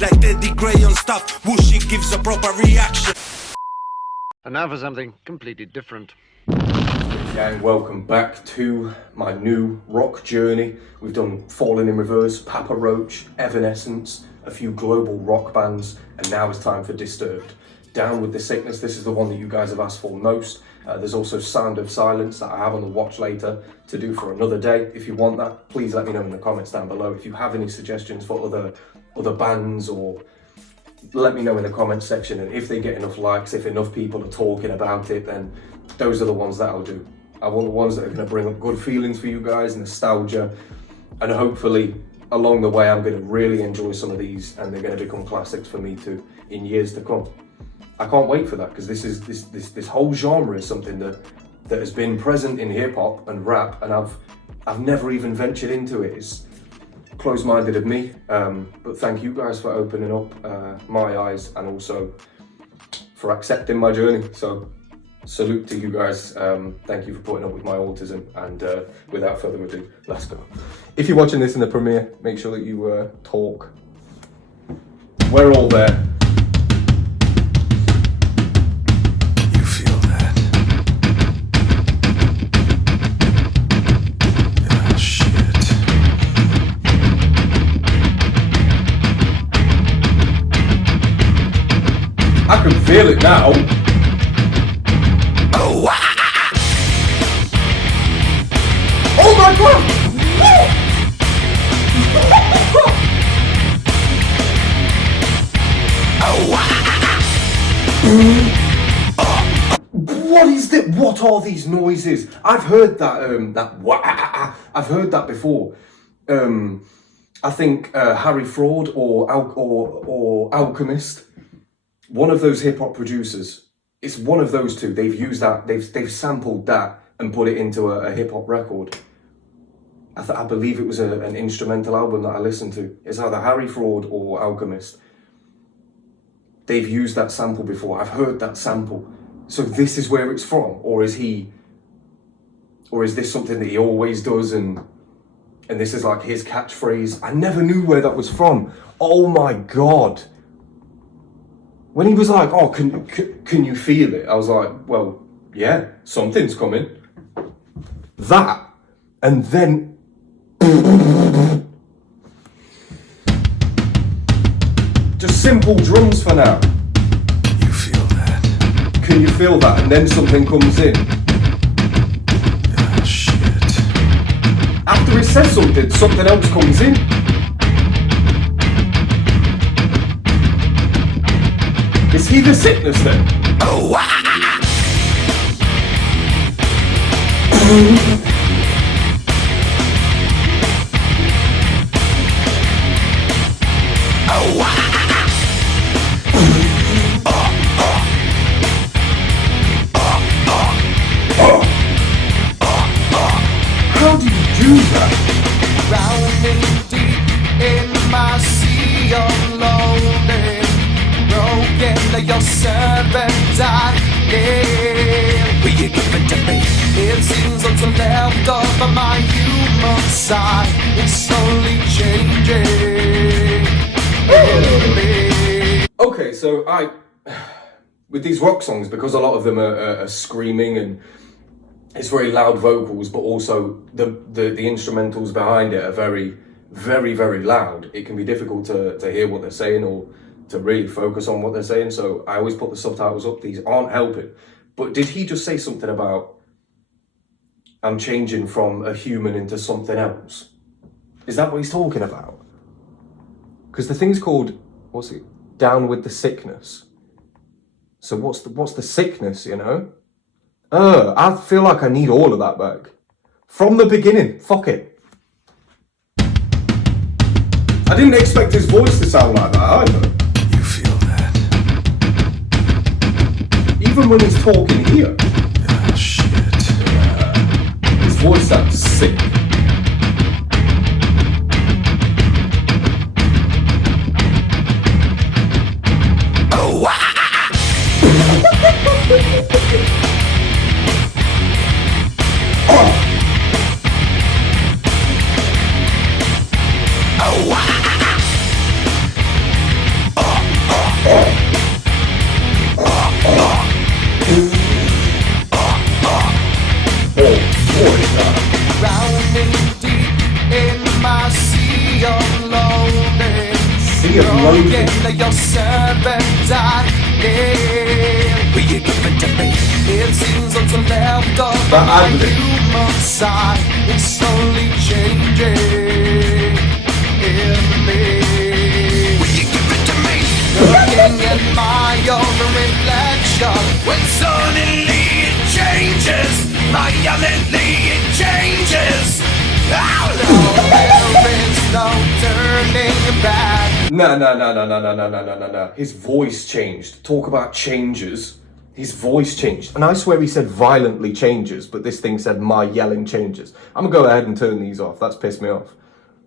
Like geddytrey on stuff, whooshy gives a proper reaction. And now for something completely different. And welcome back to my new rock journey. We've done Falling in Reverse, Papa Roach, Evanescence, a few global rock bands, and now it's time for Disturbed. Down with the Sickness, this is the one that you guys have asked for most. There's also Sound of Silence that I have on the watch later to do for another day. If you want that, please let me know in the comments down below. If you have any suggestions for other bands, or let me know in the comments section, and if they get enough likes, if enough people are talking about it, then those are the ones that I'll do. I want the ones that are going to bring up good feelings for you guys, nostalgia, and hopefully along the way I'm going to really enjoy some of these, and they're going to become classics for me too in years to come. I can't wait for that, because this whole genre is something that has been present in hip hop and rap, and I've never even ventured into it. It's closed-minded of me, but thank you guys for opening up my eyes, and also for accepting my journey. So salute to you guys. Thank you for putting up with my autism, and without further ado, let's go. If you're watching this in the premiere, make sure that you talk. We're all there. You feel that? Oh shit. I can feel it now. Oh wow. Oh my god! What is that? What are these noises? I've heard that I've heard that before. I think Harry Fraud or Alchemist, one of those hip hop producers. It's one of those two. They've used that. They've sampled that and put it into a hip hop record. I believe it was an instrumental album that I listened to. It's either Harry Fraud or Alchemist. They've used that sample before. I've heard that sample. So this is where it's from, or is this something that he always does, and this is like his catchphrase? I never knew where that was from. Oh my god. When he was like, oh, can you feel it? I was like, well, yeah, something's coming. That, and then just simple drums for now. You feel that? Can you feel that? And then something comes in. Oh shit. After it says something else comes in. Is he the Sickness then? Oh wow. Oh wow. How do you do that? Drowning deep in my sea of loneliness, broken, your servant died. Yeah. Will you give it to me? It seems what's left of my human side is slowly changing. Okay, so with these rock songs, because a lot of them are screaming and it's very loud vocals, but also the instrumentals behind it are very, very, very loud. It can be difficult to hear what they're saying or to really focus on what they're saying. So I always put the subtitles up. These aren't helping. But did he just say something about I'm changing from a human into something else? Is that what he's talking about? Because the thing's called, what's it? Down with the Sickness. So what's the sickness, you know? I feel like I need all of that back. From the beginning, fuck it. I didn't expect his voice to sound like that either. You feel that? Even when he's talking here. Oh shit. His voice sounds sick. Oh wow. of loathing. Your serpentine name. Will you give it to me? It seems what's left of That my ad-lib. human side is slowly changing in me. Will you give it to me? Looking at my own reflection, when suddenly it changes, violently it changes. Oh no, there is no turning back. No. His voice changed. Talk about changes. His voice changed. And I swear he said violently changes, but this thing said my yelling changes. I'm gonna go ahead and turn these off. That's pissed me off.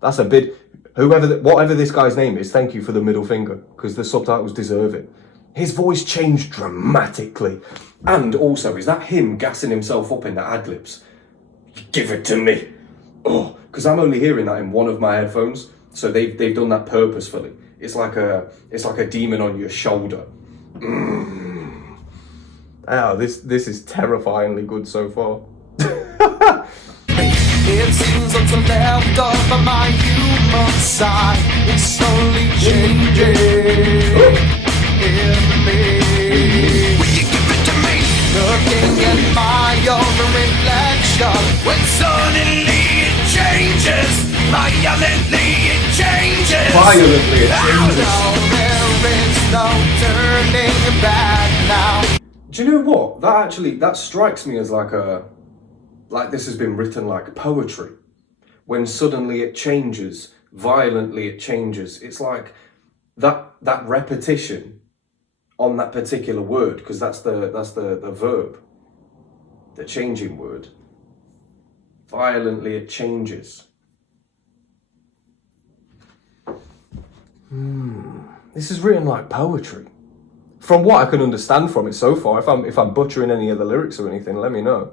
That's a bit... whatever this guy's name is, thank you for the middle finger, because the subtitles deserve it. His voice changed dramatically. And also, is that him gassing himself up in the ad-libs? Give it to me. Oh, because I'm only hearing that in one of my headphones, so they've done that purposefully. It's like a demon on your shoulder. Oh, this is terrifyingly good so far. It seems what's left of my human side is slowly changing in me. Will you give it to me? Looking at my own reflection, when suddenly it changes, violently it changes. Violently it changes. Now there is no turning back now. Do you know what? That strikes me as like this has been written like poetry. When suddenly it changes, violently it changes. It's like that repetition on that particular word, because that's the verb, the changing word. Violently it changes. This is written like poetry. From what I can understand from it so far, if I'm butchering any of the lyrics or anything, let me know.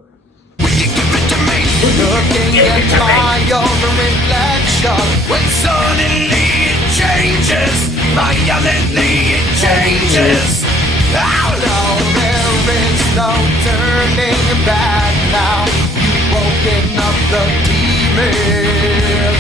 Looking at my own reflection, when suddenly it changes, violently it changes. Oh no, there is no turning back now. You've woken up the demon.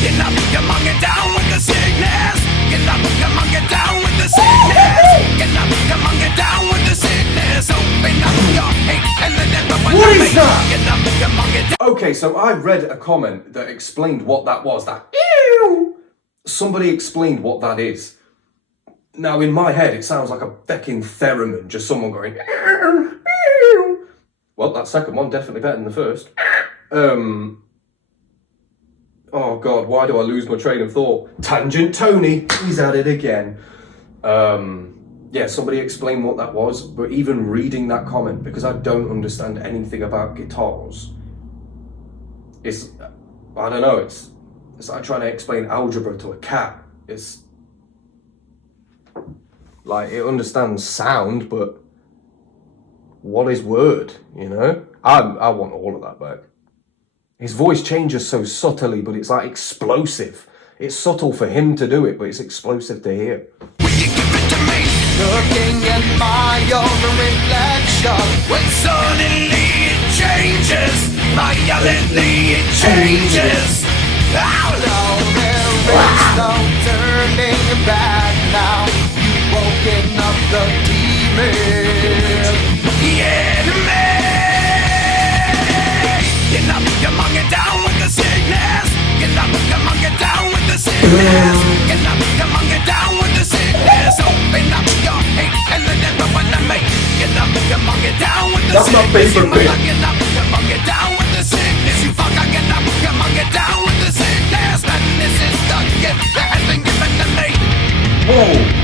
You're not your monkey down with the sickness. You're not your monkey down with the sickness. You're not your monkey down with the sickness. Open up your hate and let everyone What know is that? you're not your monkey down. Okay, so I read a comment that explained what that was. That ew. Somebody explained what that is. Now in my head, it sounds like a fucking theremin, just someone going. Ew, ew. Well, that second one definitely better than the first. Oh God, why do I lose my train of thought? Tangent Tony, he's at it again. Yeah, somebody explain what that was, but even reading that comment, because I don't understand anything about guitars, I don't know, it's like trying to explain algebra to a cat. It's like, it understands sound, but what is word, you know? I want all of that back. His voice changes so subtly, but it's like explosive. It's subtle for him to do it, but it's explosive to hear. Looking at my own reflection, when suddenly it changes, violently it changes. Oh no, there is no turning back now. You've woken up the demon. You're not your monkey down with the sickness. You're not your monkey down with the sickness. You're not your monkey down with the sickness. Open up your hate and let everyone know me. You're not your monkey down with the That's my sickness. favorite bit. You're not your monkey down with the sickness. You fucker, get up your monkey down with the sickness. And this is the gift that has been given to me. Whoa!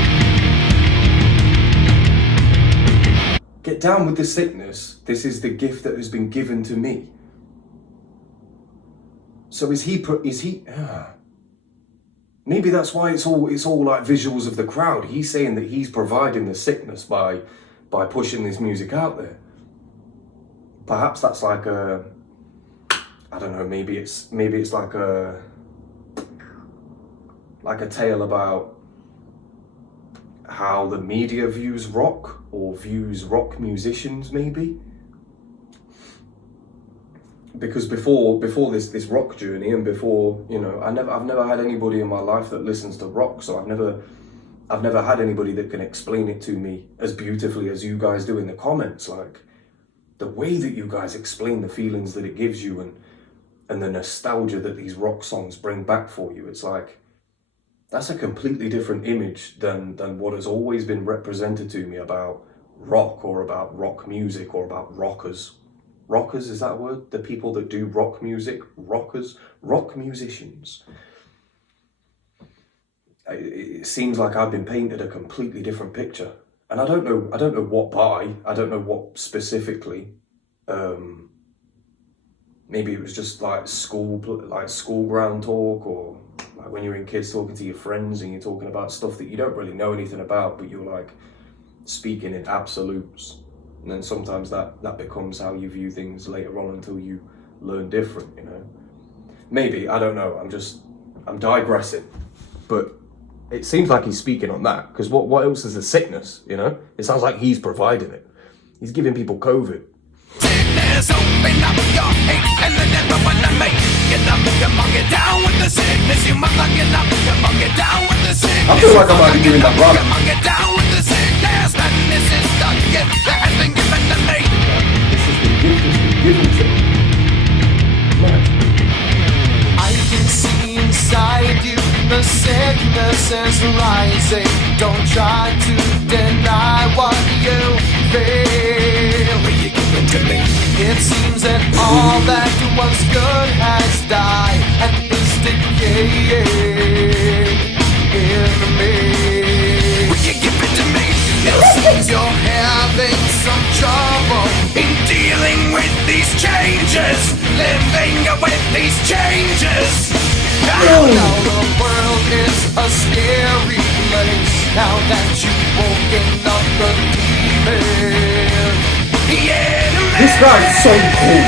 Get down with the sickness. This is the gift that has been given to me. So is he? Maybe that's why it's all like visuals of the crowd. He's saying that he's providing the sickness by pushing this music out there. Perhaps that's like I don't know. Maybe it's like a tale about how the media views rock or views rock musicians. Maybe. because before this rock journey, and before, you know, I've never had anybody in my life that listens to rock, so I've never had anybody that can explain it to me as beautifully as you guys do in the comments. Like, the way that you guys explain the feelings that it gives you, and the nostalgia that these rock songs bring back for you, it's like, that's a completely different image than what has always been represented to me about rock, or about rock music, or about rockers. Rockers, is that a word? The people that do rock music? Rockers? Rock musicians. It seems like I've been painted a completely different picture. And I don't know what by, I don't know what specifically. Maybe it was just like school ground talk, or like when you're in kids talking to your friends and you're talking about stuff that you don't really know anything about, but you're like speaking in absolutes. And then sometimes that becomes how you view things later on until you learn different, you know. Maybe, I don't know, I'm digressing. But it seems like he's speaking on that, because what else is a sickness, you know? It sounds like he's providing it. He's giving people COVID. Sickness, open up your hate and let everyone make it up. You mug it down with the sickness. You mug it up. You mug it down with the sickness. I feel like I might be doing that wrong. You mug it down with the sickness. And this is the gift that has been given to me. This is the gift that's been given to me. Right. I can see inside you, the sickness is rising. Don't try to deny what you feel. Will you give it to me? It seems that all that was good has died and is decaying in me. Will you give it to me? It seems you're having some trouble In dealing with these changes, living with these changes. Now the world is a scary place. Now that you've woken up the demon. This guy's so cool.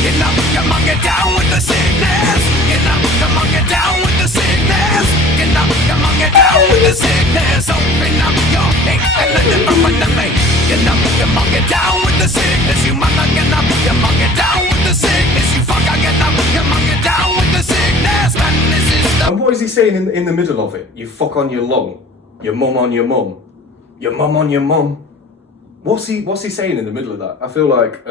You know, you mug it down with the sickness. You know, you mug it down with the sickness. You know, you mug it down with the sickness. Open up your hate and let it open to me. You know, you mug it down with the sickness. You mug it up, you mug it down with the sickness. You fuck it up, you mug it down with the sickness. Man, this is the. And what is he saying in the middle of it? You fuck on your lung. Your mum on your mum. Your mum on your mum. What's he saying in the middle of that? I feel like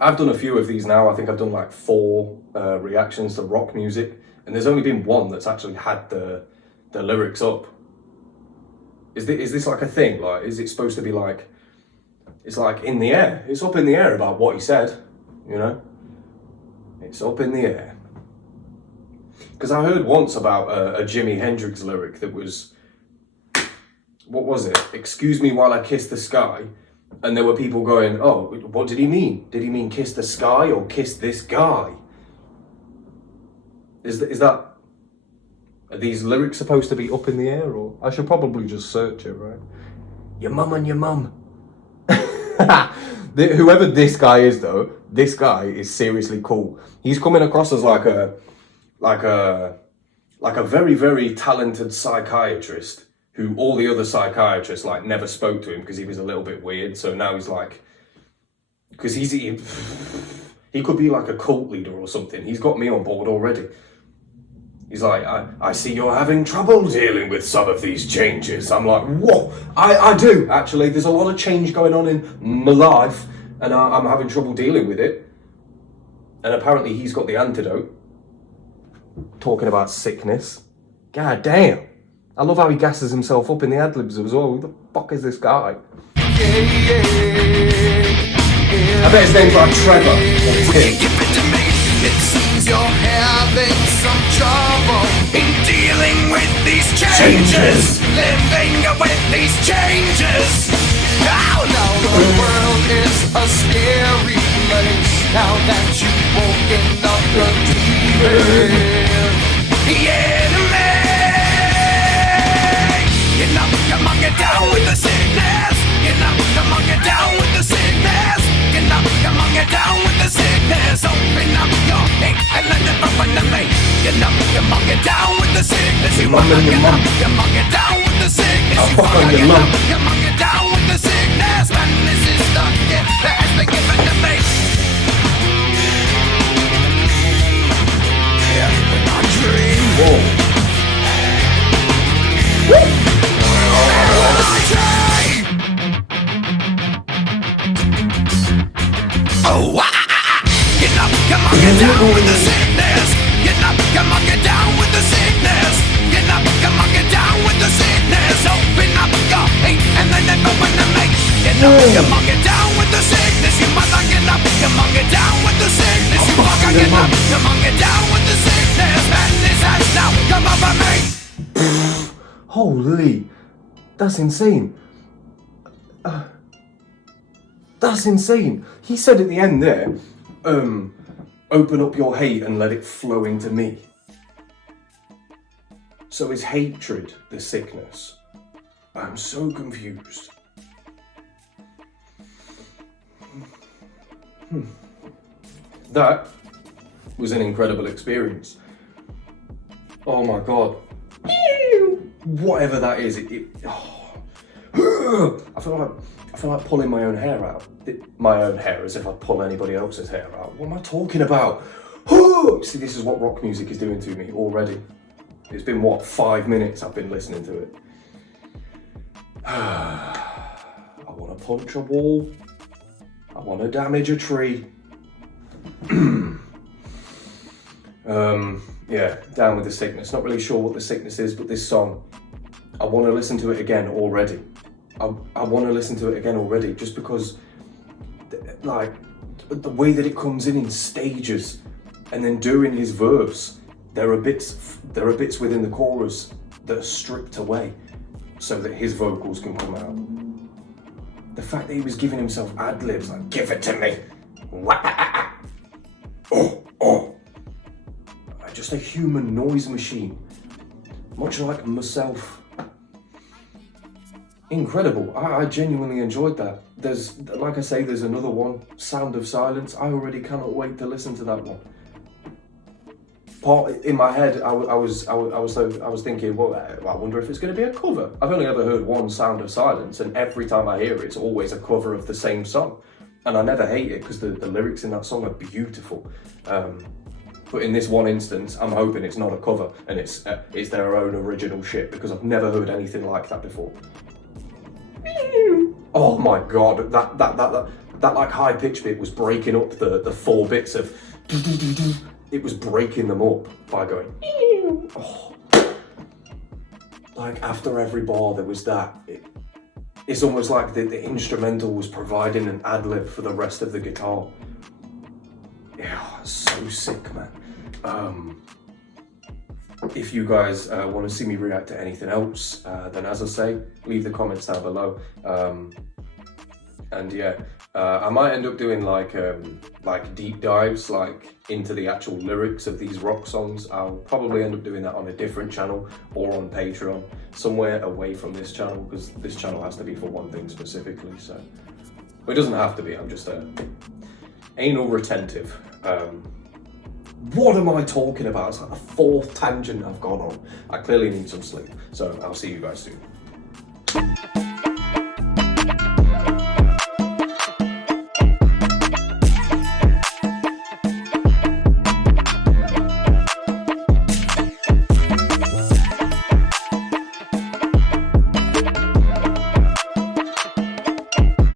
I've done a few of these now. I think I've done like 4 reactions to rock music, and there's only been one that's actually had the lyrics up. Is this like a thing? Like, is it supposed to be like, it's like in the air? It's up in the air about what he said, you know? It's up in the air. Because I heard once about a Jimi Hendrix lyric that was, what was it? Excuse me while I kiss the sky. And there were people going, oh, what did he mean? Did he mean kiss the sky or kiss this guy? Is that, are these lyrics supposed to be up in the air? Or I should probably just search it, right? Your mum and your mum. Whoever this guy is though, this guy is seriously cool. He's coming across as like a very, very talented psychiatrist who all the other psychiatrists like never spoke to him because he was a little bit weird. So now he's like, because he could be like a cult leader or something. He's got me on board already. He's like, I see you're having trouble dealing with some of these changes. I'm like, whoa, I do, actually. There's a lot of change going on in my life, and I'm having trouble dealing with it. And apparently he's got the antidote. Talking about sickness. God damn. I love how he gasses himself up in the ad-libs as well. Who the fuck is this guy? I bet his name's like Trevor. It seems you're having some trouble in dealing with these changes. Living with these changes. Now the world is a scary place. Now that you've woken up the demon. The enemy. You know, you mug it down with the sickness. You know, you mug it down with the sickness. You know, you mug it down with the sickness. Open up your hate and let it open to me. You know, you mug it down with the sickness. You mug it up, you mug it down with the sickness. You fuck it up, you mug it down with the sickness. Man, this is the gift that has been given to me. Holy, that's insane. That's insane. He said at the end there, open up your hate and let it flow into me. So is hatred the sickness? I'm so confused. That was an incredible experience. Oh my god. Whatever that is, I feel like pulling my own hair out. My own hair, as if I'd pull anybody else's hair out. What am I talking about? See, this is what rock music is doing to me already. It's been, what, 5 minutes I've been listening to it. I want to punch a wall. I want to damage a tree. Yeah, down with the sickness. Not really sure what the sickness is, but this song, I want to listen to it again already. I want to listen to it again already, just because, like, the way that it comes in stages, and then during his verse, there are bits within the chorus that are stripped away, so that his vocals can come out. The fact that he was giving himself ad-libs, like, give it to me. Oh. Just a human noise machine, much like myself. Incredible. I genuinely enjoyed that. There's, like I say, there's another one, Sound of Silence. I already cannot wait to listen to that one. In my head, I was thinking, well, I wonder if it's going to be a cover. I've only ever heard one, Sound of Silence, and every time I hear it, it's always a cover of the same song. And I never hate it because the lyrics in that song are beautiful. But in this one instance, I'm hoping it's not a cover and it's their own original shit, because I've never heard anything like that before. Oh my god, that like high pitch bit was breaking up the 4 bits of. It was breaking them up by going. Oh. Like after every bar there was that. It's almost like the instrumental was providing an ad-lib for the rest of the guitar. Yeah, so sick, man. If you guys want to see me react to anything else, then as I say, leave the comments down below. And yeah, I might end up doing like deep dives like into the actual lyrics of these rock songs. I'll probably end up doing that on a different channel or on Patreon, somewhere away from this channel, because this channel has to be for one thing specifically. So, but it doesn't have to be. I'm just anal retentive. What am I talking about? It's like the 4th tangent I've gone on. I clearly need some sleep. So I'll see you guys soon.